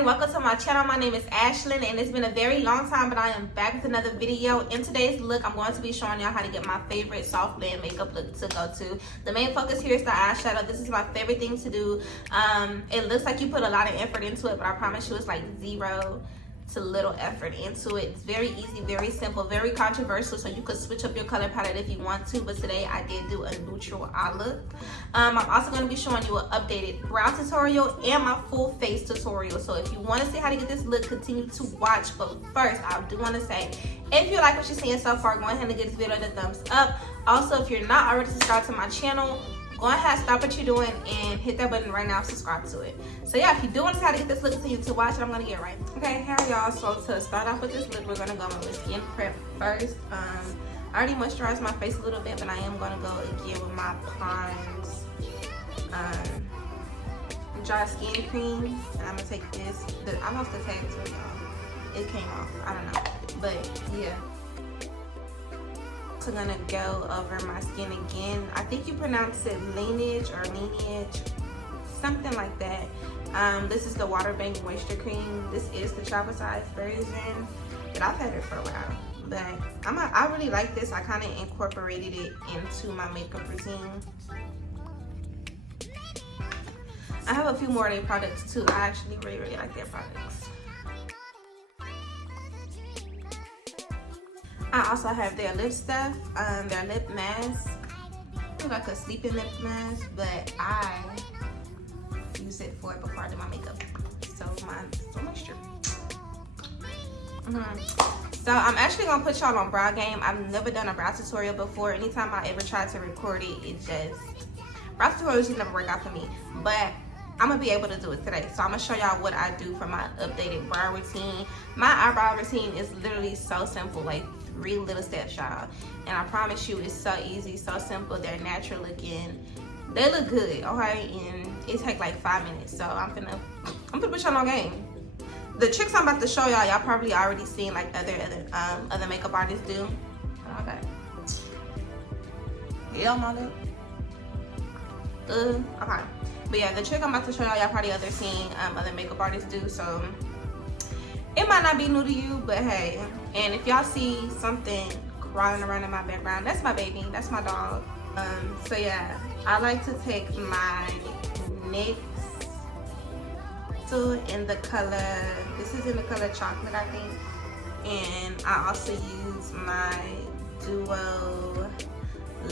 everybody, welcome to my channel. My name is Ashlyn and it's been a very long time, but I am back with another video. In today's look, I'm going to be showing y'all how to get my favorite soft blend makeup look to go to. The main focus here is the eyeshadow. This is my favorite thing to do. It looks like you put a lot of effort into it, but I promise you it's like zero to little effort into it. It's very easy, very simple, very controversial, so you could switch up your color palette if you want to, but today I did do a neutral eye look. I'm also going to be showing you an updated brow tutorial and my full face tutorial, so if you want to see how to get this look, continue to watch. But first, I do want to say, if you like what you're seeing so far, go ahead and give this video a thumbs up. Also, if you're not already subscribed to my channel, go ahead, stop what you're doing and hit that button right now, subscribe to it. So yeah, if you do want to see how to get this look, continue to watch it. I'm gonna get right. Okay, here y'all. So to start off with this look, we're gonna go with skin prep first. I already moisturized my face a little bit, but I am gonna go again with my Pond's dry skin cream. And I'm gonna take this. I lost the tag to y'all. It came off. I don't know, but yeah. So I'm gonna go over my skin again. I think you pronounce it Laniege or Laniege, something like that. This is the Water Bank Moisture Cream. This is the travel size version, but I've had it for a while. But I really like this. I kind of incorporated it into my makeup routine. I have a few more of their products too. I actually really like their products. I also have their lip stuff, their lip mask. It's like a sleeping lip mask, but I use it before I do my makeup. So moisture. So I'm actually gonna put y'all on brow game. I've never done a brow tutorial before. Anytime I ever tried to record it, brow tutorials just never work out for me. But I'm gonna be able to do it today. So I'm gonna show y'all what I do for my updated brow routine. My eyebrow routine is literally so simple, like 3 little steps, y'all. And I promise you, it's so easy, so simple. They're natural looking. They look good, okay? And it takes like 5 minutes. So I'm gonna put y'all on game. The tricks I'm about to show y'all, y'all probably already seen like other makeup artists do. Okay. Yeah, my lip. Okay. But yeah, the trick I'm about to show y'all probably seen other makeup artists do. So it might not be new to you, but hey. And if y'all see something crawling around in my background, that's my baby, that's my dog. So yeah, I like to take my NYX tool in the color, this is in the color chocolate, I think. And I also use my Duo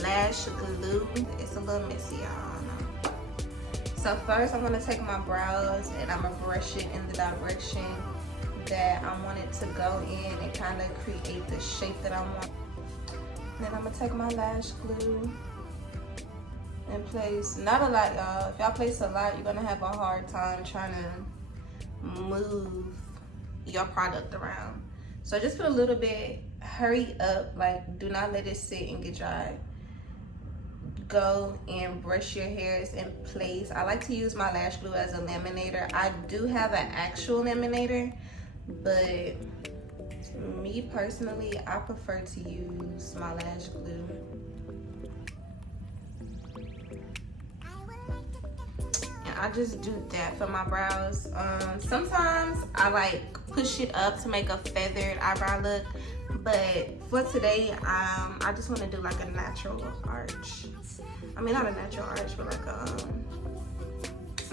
Lash Glue. It's a little messy, y'all. So first I'm gonna take my brows and I'm gonna brush it in the direction that I want it to go in and kind of create the shape that I want. Then I'm gonna take my lash glue and place, not a lot, y'all. If y'all place a lot, you're gonna have a hard time trying to move your product around. So just put a little bit, hurry up, like do not let it sit and get dry. Go and brush your hairs in place. I like to use my lash glue as a laminator. I do have an actual laminator, but me personally, I prefer to use my lash glue. And I just do that for my brows. Sometimes I like push it up to make a feathered eyebrow look, but for today, I just want to do like a natural arch. I mean, not a natural arch, but like a,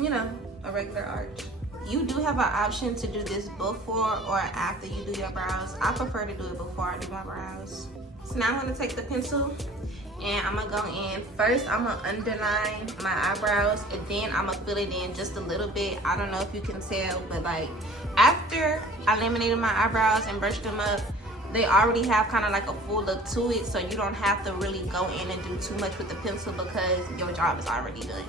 you know, a regular arch. You do have an option to do this before or after you do your brows. I prefer to do it before I do my brows. So now I'm gonna take the pencil and I'm gonna go in. First, I'm gonna underline my eyebrows and then I'm gonna fill it in just a little bit. I don't know if you can tell, but like after I laminated my eyebrows and brushed them up, they already have kind of like a full look to it, so you don't have to really go in and do too much with the pencil because your job is already done.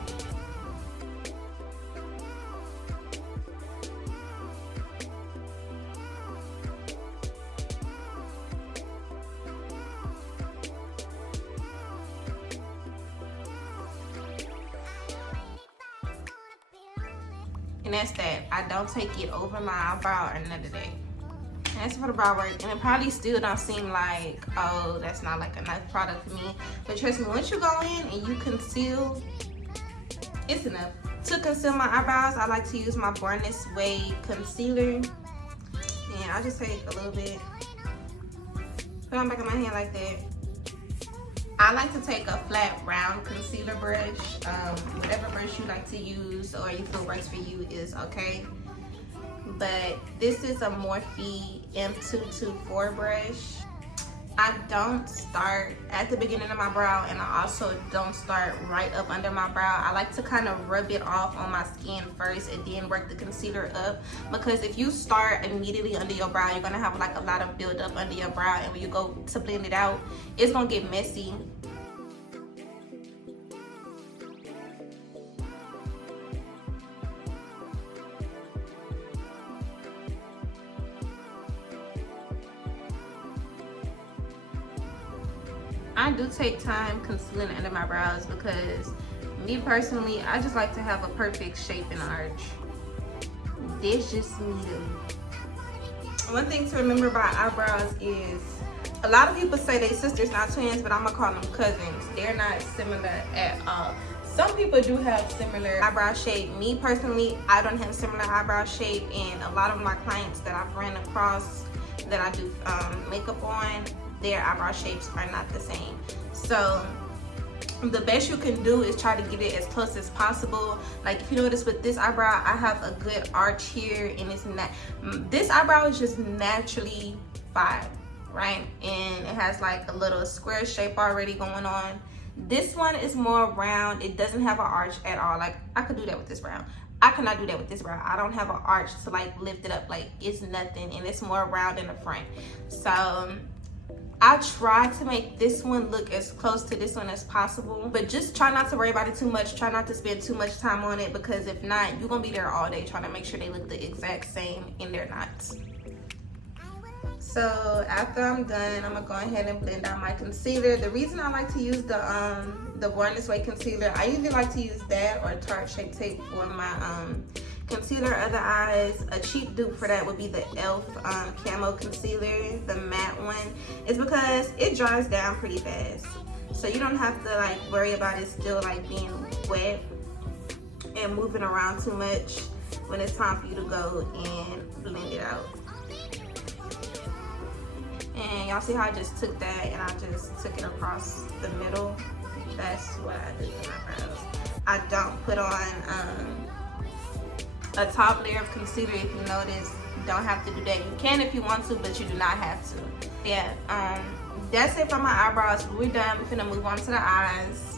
And that's that. I don't take it over my eyebrow or none of that. And that's for the brow work. And it probably still don't seem like, oh, that's not like a nice product for me. But trust me, once you go in and you conceal, it's enough. To conceal my eyebrows, I like to use my Born This Way concealer. And I just take a little bit, put it on the back of my hand like that. I like to take a flat round concealer brush. Whatever brush you like to use or you feel works for you is okay. But this is a Morphe M224 brush. I don't start at the beginning of my brow, and I also don't start right up under my brow. I like to kind of rub it off on my skin first and then work the concealer up, because if you start immediately under your brow, you're gonna have like a lot of build up under your brow, and when you go to blend it out, it's gonna get messy. I do take time concealing under my brows because me personally, I just like to have a perfect shape and arch. This just me though. One thing to remember about eyebrows is a lot of people say they sisters, not twins, but I'm gonna call them cousins. They're not similar at all. Some people do have similar eyebrow shape. Me personally, I don't have similar eyebrow shape, and a lot of my clients that I've ran across that I do makeup on, their eyebrow shapes are not the same. So the best you can do is try to get it as close as possible. Like if you notice with this eyebrow, I have a good arch here, and it's not, this eyebrow is just naturally 5, right? And it has like a little square shape already going on. This one is more round. It doesn't have an arch at all. Like I could do that with this brow. I cannot do that with this brow. I don't have an arch to like lift it up. Like it's nothing, and it's more round in the front. So I try to make this one look as close to this one as possible, but just try not to worry about it too much. Try not to spend too much time on it, because if not, you're gonna be there all day trying to make sure they look the exact same, and they're not. So after I'm done, I'm gonna go ahead and blend out my concealer. The reason I like to use the Born This Way concealer, I usually like to use that or Tarte Shape Tape for my concealer under eyes. A cheap dupe for that would be the ELF Camo Concealer, the matte one. It's because it dries down pretty fast, so you don't have to like worry about it still like being wet and moving around too much when it's time for you to go and blend it out. And y'all see how I just took that and I just took it across the middle. That's what I do with my brows. I don't put on a top layer of concealer. If you notice, you don't have to do that. You can if you want to, but you do not have to. Yeah, that's it for my eyebrows. We're done. We're gonna move on to the eyes.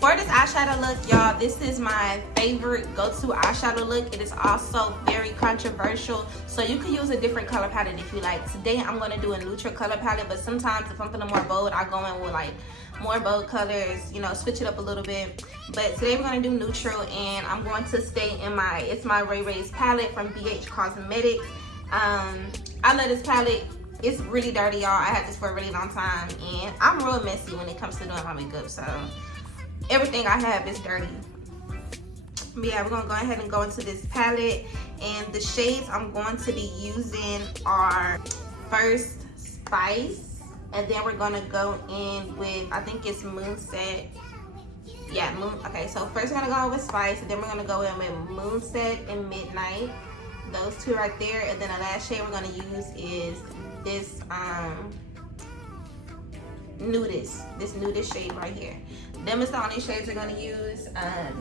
For this eyeshadow look, y'all, this is my favorite go-to eyeshadow look. It is also very controversial, so you can use a different color palette if you like. Today I'm going to do a neutral color palette, but sometimes if I'm feeling more bold, I go in with like more bold colors, you know, switch it up a little bit. But today we're going to do neutral, and I'm going to stay in my Itsmyrayeraye palette from BH Cosmetics. I love this palette. It's really dirty, y'all. I had this for a really long time, and I'm real messy when it comes to doing my makeup, so everything I have is dirty. But yeah, we're gonna go ahead and go into this palette, and the shades I'm going to be using are first Spice, and then we're gonna go in with, I think it's Moonset. Yeah, okay, so first we're gonna go with Spice, and then we're gonna go in with Moonset and Midnight. Those two right there, and then the last shade we're gonna use is this nudist shade right here. Them is the only shades we're gonna use.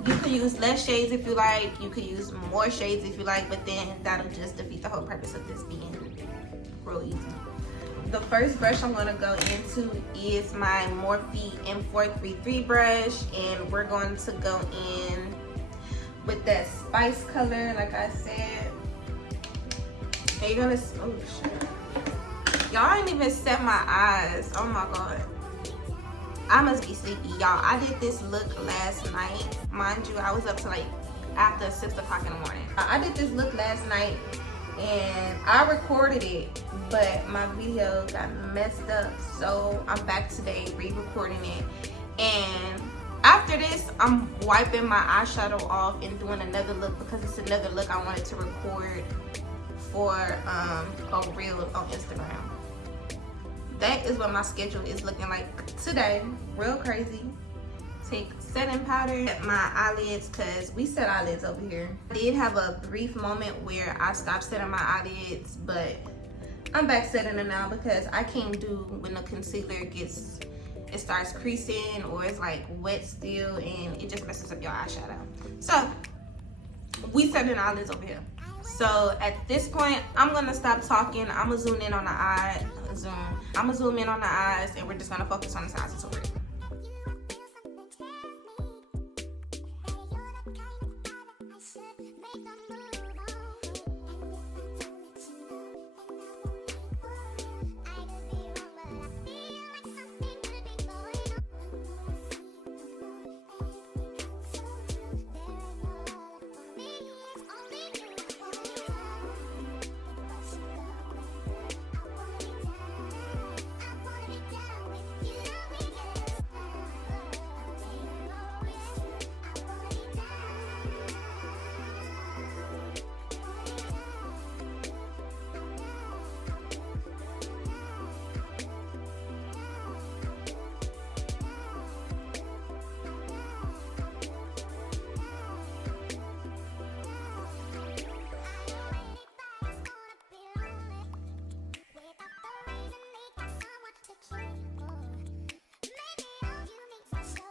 You can use less shades if you like. You could use more shades if you like, but then that'll just defeat the whole purpose of this being real easy. The first brush I'm gonna go into is my Morphe M433 brush, and we're going to go in with that Spice color, like I said. And you're gonna, oh shit. Y'all ain't even set my eyes. Oh my god. I must be sleepy, y'all. I did this look last night. Mind you, I was up to like after 6 o'clock in the morning. I did this look last night, and I recorded it, but my video got messed up. So I'm back today re-recording it. And after this, I'm wiping my eyeshadow off and doing another look, because it's another look I wanted to record for a reel on Instagram. That is what my schedule is looking like today. Real crazy. take setting powder at my eyelids because we set eyelids over here. I did have a brief moment where I stopped setting my eyelids, but I'm back setting them now because I can't do when the concealer it starts creasing or it's like wet still, and it just messes up your eyeshadow. So we setting eyelids over here. So at this point, I'm gonna stop talking. I'm gonna zoom in on the eye. I'm gonna zoom in on the eyes, and we're just gonna focus on the sides of it.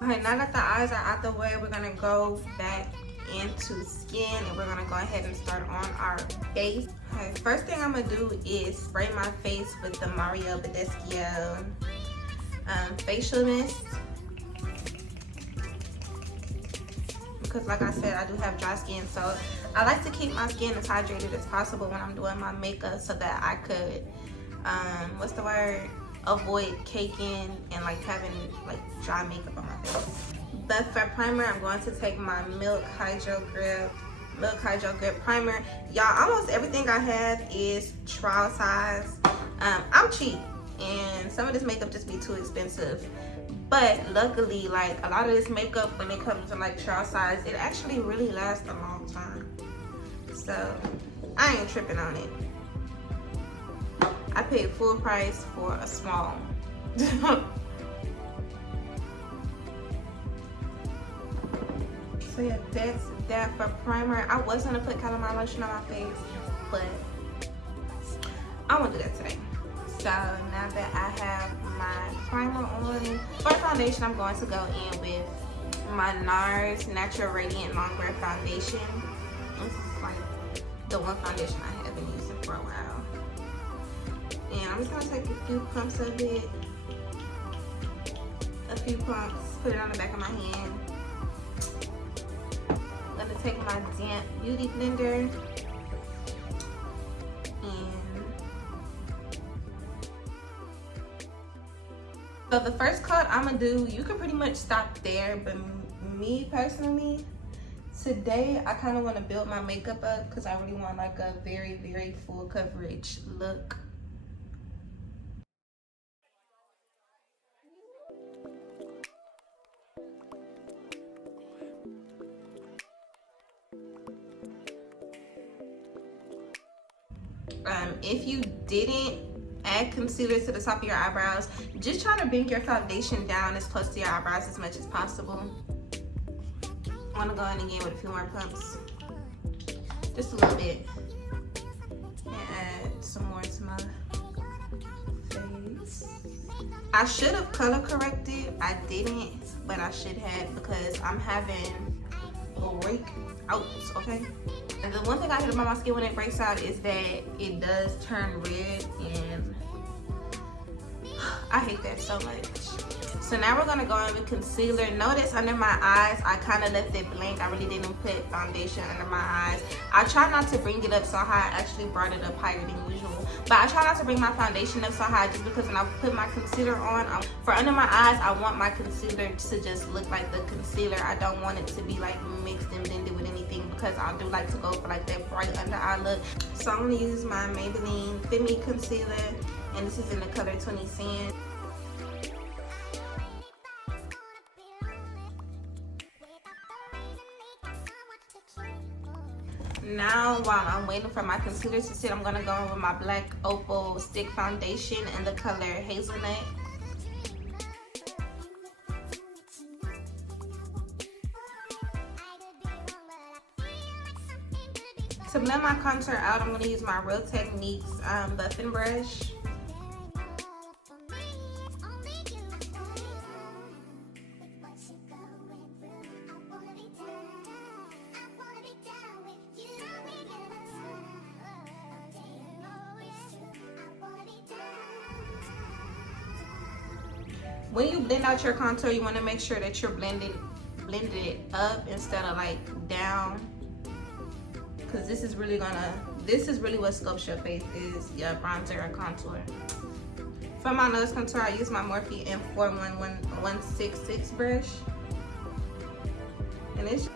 Okay, now that the eyes are out the way, we're gonna go back into skin, and we're gonna go ahead and start on our base. Okay, first thing I'm gonna do is spray my face with the Badescu facial mist, because like I said, I do have dry skin, so I like to keep my skin as hydrated as possible when I'm doing my makeup so that I could avoid caking and like having like dry makeup on my face. But for primer, I'm going to take my Milk Hydro Grip primer. Y'all, almost everything I have is trial size. I'm cheap, and some of this makeup just be too expensive. But luckily, like a lot of this makeup, when it comes to like trial size, it actually really lasts a long time. So I ain't tripping on it. I paid full price for a small. So yeah, that's that for primer. I was gonna put calamine lotion on my face, but I won't do that today. So now that I have my primer on, for foundation, I'm going to go in with my NARS Natural Radiant Longwear foundation. This is like the one foundation I have been using for a while. And I'm just gonna take a few pumps of it. Put it on the back of my hand. I'm gonna take my damp beauty blender so the first coat I'm gonna do, you can pretty much stop there, but me personally, today I kind of want to build my makeup up because I really want like a very, very full coverage look. If you didn't add concealer to the top of your eyebrows, just try to bring your foundation down as close to your eyebrows as much as possible. I want to go in again with a few more pumps, just a little bit, and add some more to my face. I should have color corrected. I didn't, but I should have because I'm having breakouts, okay? And the one thing I hate about my skin when it breaks out is that it does turn red, and I hate that so much. So now we're gonna go in with concealer. Notice under my eyes, I kind of left it blank. I really didn't put foundation under my eyes. I try not to bring it up so high. I actually brought it up higher than usual. But I try not to bring my foundation up so high just because when I put my concealer on, for under my eyes, I want my concealer to just look like the concealer. I don't want it to be like mixed and blended with anything because I do like to go for like that bright under eye look. So I'm gonna use my Maybeline Fit Me Concealer, and this is in the color 20 Sand. Now, while I'm waiting for my concealer to sit, I'm gonna go in with my Blk Opl Stick Foundation in the color Hazelnut. To blend my contour out, I'm going to use my Real Techniques buffing brush. When you blend out your contour, you want to make sure that you're blending it up instead of like down, because this is really what sculpts your face is, your bronzer and contour. For my nose contour, I use my Morphe M41166 brush, and it's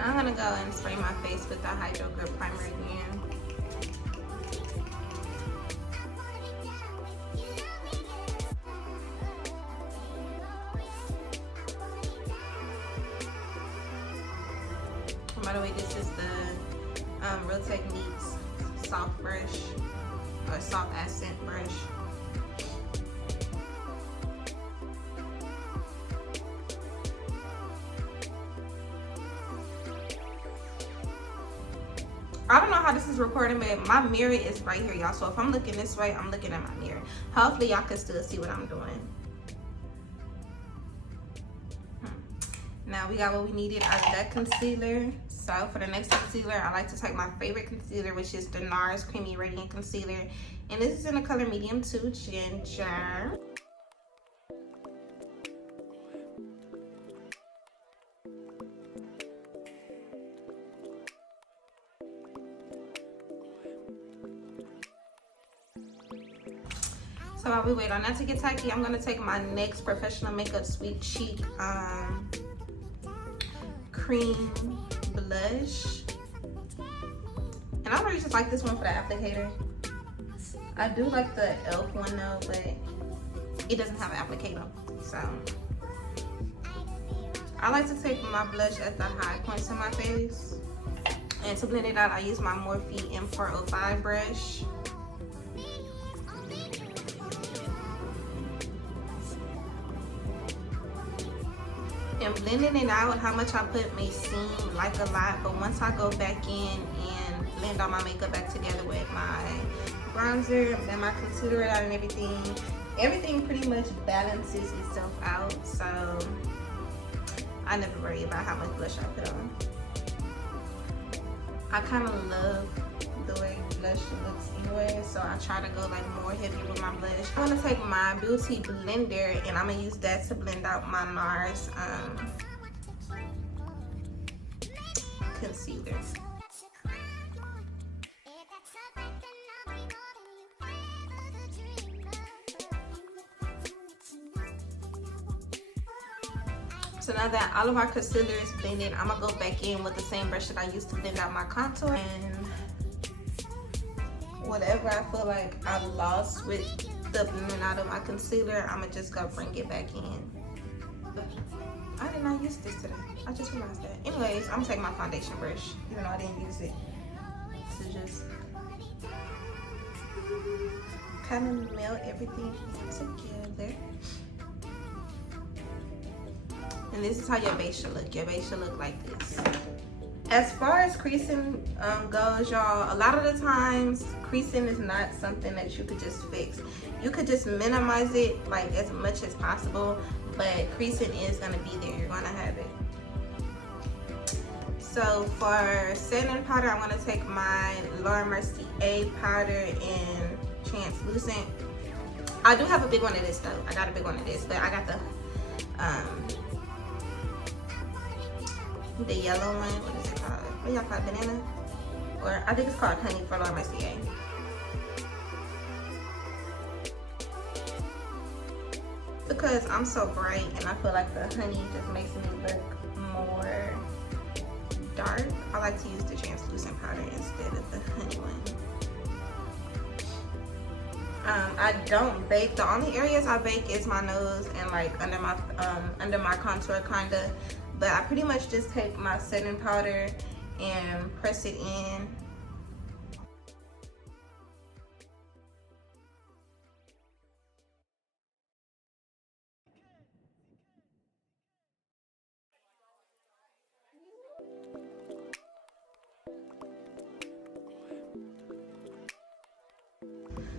I'm gonna go and spray my face with the Hydro Grip Primer again. And by the way, this is the Real Techniques soft brush, or soft accent brush. I don't know how this is recording, but my mirror is right here, y'all. So if I'm looking this way, I'm looking at my mirror. Hopefully y'all can still see what I'm doing. Now we got what we needed out of that concealer. So for the next concealer, I like to take my favorite concealer, which is the NARS Creamy Radiant Concealer. And this is in the color medium 2 Ginger. So while we wait on that to get tacky, I'm gonna take my NYX Professional Makeup Sweet Cheek cream blush, and I really just like this one for the applicator. I do like the e.l.f. one though, but it doesn't have an applicator, so I like to take my blush at the high points of my face, and to blend it out, I use my Morphe M405 brush. And blending it out, how much I put may seem like a lot, but once I go back in and blend all my makeup back together with my bronzer and my concealer out and everything pretty much balances itself out. So I never worry about how much blush I put on. I kind of love the way blush looks anyway, so I try to go like more heavy with my blush. I'm gonna take my beauty blender and I'm gonna use that to blend out my NARS concealer. So now that all of our concealer is blended, I'm gonna go back in with the same brush that I used to blend out my contour, and whatever I feel like I lost with the blending out of my concealer, I'm gonna just go bring it back in. I did not use this today. I just realized that. Anyways, I'm gonna take my foundation brush, even though I didn't use it, to just kind of melt everything together. And this is how your base should look. Your base should look like this. As far as creasing goes, y'all, a lot of the times creasing is not something that you could just fix. You could just minimize it like as much as possible, but creasing is gonna be there. You're gonna have it. So for setting powder, I'm gonna take my Laurée Mercière powder in translucent. I do have a big one of this though. I got a big one of this, but I got the yellow one. What is it called? What y'all call it? Banana? Or I think it's called Honey for Laurée Mercière. Because I'm so bright and I feel like the honey just makes me look more dark, I like to use the translucent powder instead of the honey one. I don't bake. The only areas I bake is my nose and like under my contour kinda. But I pretty much just take my setting powder and press it in.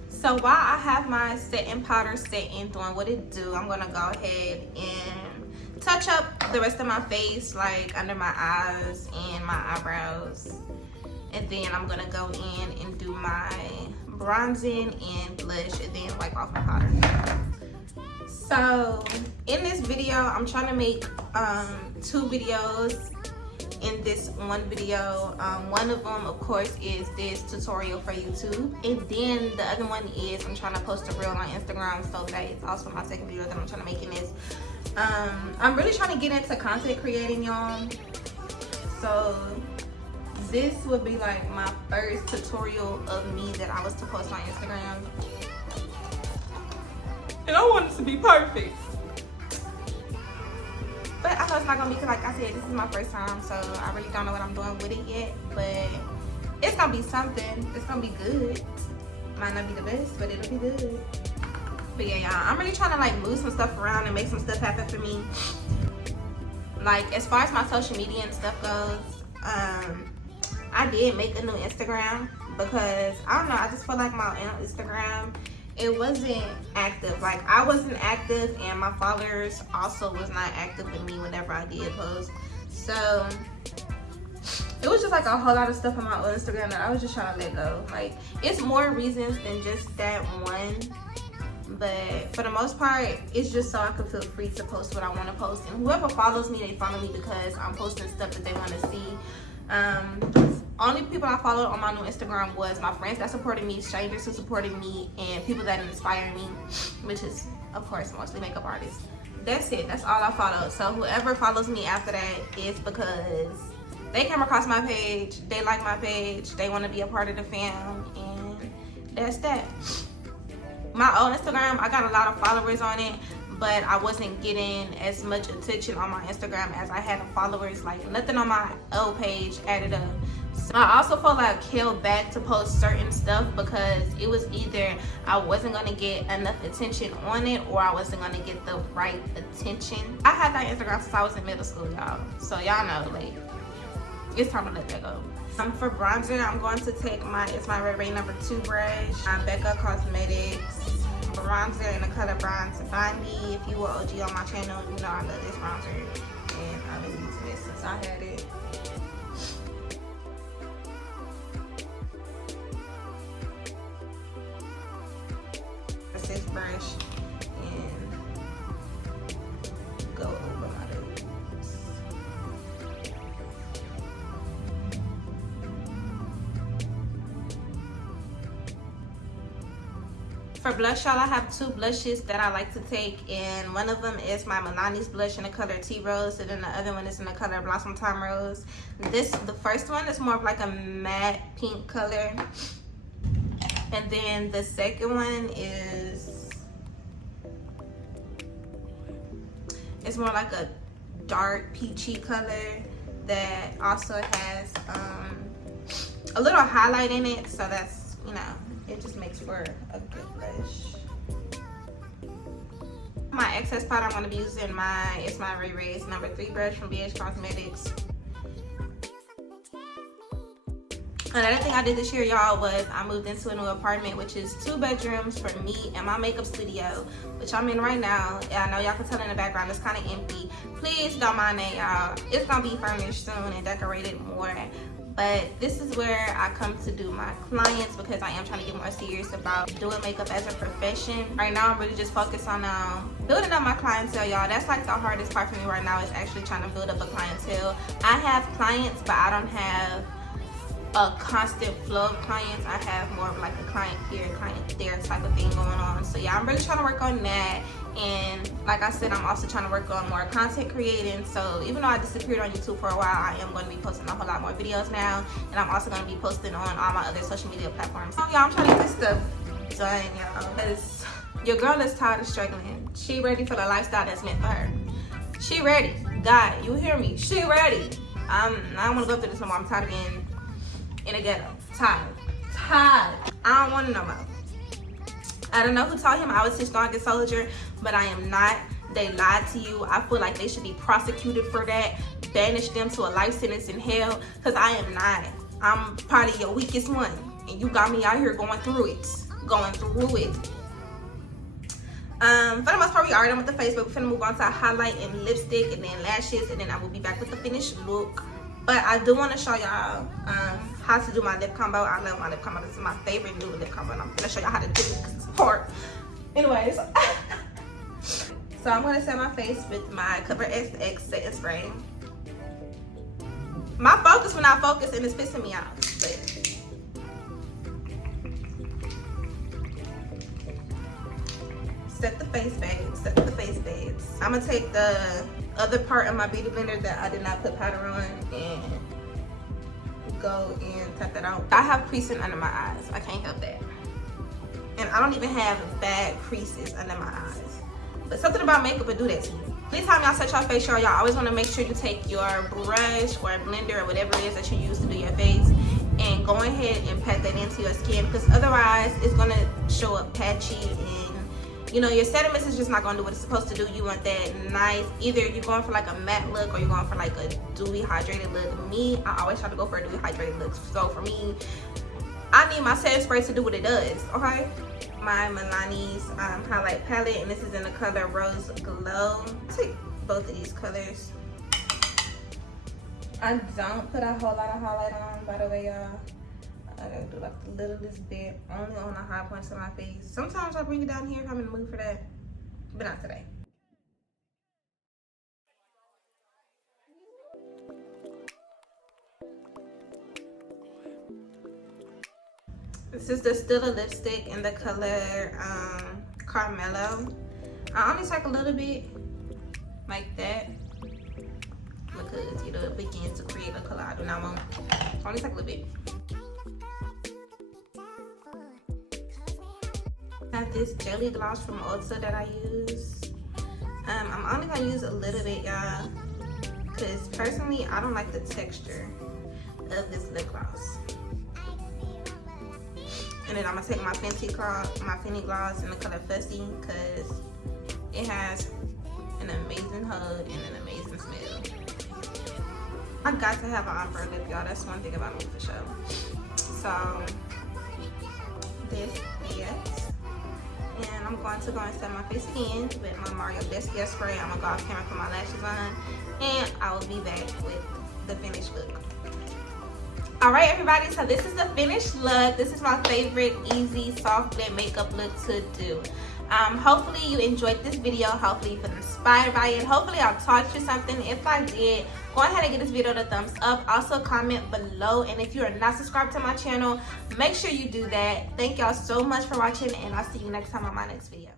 So while I have my setting powder set and doing what it do, I'm gonna go ahead and touch up the rest of my face, like under my eyes and my eyebrows. And then I'm gonna go in and do my bronzing and blush and then wipe off my powder. So in this video, I'm trying to make 2 videos in this one video. One of them, of course, is this tutorial for YouTube, and then the other one is I'm trying to post a reel on Instagram, so that is also my second video that I'm trying to make in this. I'm really trying to get into content creating, y'all. So this would be like my first tutorial of me that I was to post on Instagram, and I want it to be perfect. But I know it's not gonna be, because like I said, this is my first time, so I really don't know what I'm doing with it yet. But it's gonna be something. It's gonna be good. Might not be the best, but it'll be good. But yeah, y'all, I'm really trying to like move some stuff around and make some stuff happen for me. Like as far as my social media and stuff goes, I did make a new Instagram because I don't know, I just feel like my Instagram, it wasn't active. Like I wasn't active, and my followers also was not active with me whenever I did post. So it was just like a whole lot of stuff on my own Instagram that I was just trying to let go. Like it's more reasons than just that one, but for the most part, it's just so I can feel free to post what I want to post. And whoever follows me, they follow me because I'm posting stuff that they want to see. Only people I followed on my new Instagram was my friends that supported me, strangers who supported me, and people that inspire me, which is, of course, mostly makeup artists. That's it. That's all I followed. So whoever follows me after that is because they came across my page, they like my page, they want to be a part of the fam, and that's that. My old Instagram, I got a lot of followers on it, but I wasn't getting as much attention on my Instagram as I had followers. Like nothing on my old page added up. So I also felt like held back to post certain stuff because it was either I wasn't gonna get enough attention on it or I wasn't gonna get the right attention. I had that Instagram since I was in middle school, y'all. So y'all know, like, it's time to let that go. For bronzer, I'm going to take my Itsmyrayeraye number 2 brush, my Becca Cosmetics bronzer in the color Bronze Bondi. If you were OG on my channel, you know I love this bronzer, and I've been using it since I had it. This brush and go over my lips. For blush, y'all, I have 2 blushes that I like to take, and one of them is my Milani Blush in the color Tea Rose, and then the other one is in the color Blossom Time Rose. The first one is more of like a matte pink color, and then the second one is, it's more like a dark peachy color that also has a little highlight in it, so that's, you know, it just makes for a good blush. My excess powder, I'm going to be using my Itsmyrayeraye number 3 brush from BH Cosmetics. Another thing I did this year, y'all, was I moved into a new apartment, which is 2 bedrooms for me and my makeup studio, which I'm in right now. And I know y'all can tell in the background it's kind of empty. Please don't mind that, y'all. It's gonna be furnished soon and decorated more. But this is where I come to do my clients because I am trying to get more serious about doing makeup as a profession. Right now, I'm really just focused on building up my clientele, y'all. That's like the hardest part for me right now, is actually trying to build up a clientele. I have clients, but I don't have a constant flow of clients. I have more of like a client here, client there type of thing going on. So yeah, I'm really trying to work on that. And like I said, I'm also trying to work on more content creating. So even though I disappeared on YouTube for a while, I am going to be posting a whole lot more videos now, and I'm also going to be posting on all my other social media platforms. So y'all, I'm trying to get this stuff done, y'all, because your girl is tired of struggling. She ready for the lifestyle that's meant for her. She ready. God, you hear me? She ready. I don't want to go through this no more. I'm tired of being in a ghetto. Tired. I don't want to know more. I don't know who told him I was his strongest soldier, but I am not. They lied to you. I feel like they should be prosecuted for that. Banish them to a life sentence in hell, because I am not. I'm probably your weakest one, and you got me out here going through it. going through it. For the most part, we are done with the face, but we're gonna move on to highlight and lipstick and then lashes, and then I will be back with the finished look. But I do want to show y'all how to do my lip combo. I love my lip combo. This is my favorite new lip combo, and I'm gonna show y'all how to do it because it's hard. Anyways, so I'm gonna set my face with my Cover XX setting spray. My focus will not focus, and it's pissing me off. But set the face babes, set the face babes. I'm gonna take the other part of my beauty blender that I did not put powder on and go and tap that out. I have creasing under my eyes. I can't help that. And I don't even have bad creases under my eyes. But something about makeup will do that to you. Anytime y'all set your face, y'all always want to make sure you take your brush or blender or whatever it is that you use to do your face and go ahead and pat that into your skin, because otherwise it's going to show up patchy, and you know, your setting mist is just not going to do what it's supposed to do. You want that nice, either you're going for like a matte look or you're going for like a dewy hydrated look. Me, I always try to go for a dewy hydrated look. So for me, I need my setting spray to do what it does, okay? My Milani's highlight palette, and this is in the color Rose Glow. Take both of these colors. I don't put a whole lot of highlight on, by the way, y'all. I gotta do like the littlest bit, only on the high points of my face. Sometimes I bring it down here if I'm in the mood for that, but not today. This is the Stilla lipstick in the color Carmelo. I only take a little bit like that because it'll begin to create a color I do not want. Only take a little bit. I have this jelly gloss from ULTA that I use. I'm only gonna use a little bit, y'all, because personally I don't like the texture of this lip gloss. And then I'm gonna take my Fenty gloss in the color Fussy, because it has an amazing hug and an amazing smell. I got to have an ombre lip, y'all. That's one thing about me for sure. So this is it. And I'm going to go and set my face again with my Mario Badescu spray. I'm gonna go off camera, put my lashes on, and I will be back with the finished look. All right, everybody, so this is the finished look. This is my favorite easy soft blend makeup look to do. Hopefully you enjoyed this video. Hopefully you feel inspired by it. Hopefully I taught you something. If I did, go ahead and give this video a thumbs up. Also comment below, and if you are not subscribed to my channel, make sure you do that. Thank y'all so much for watching, and I'll see you next time on my next video.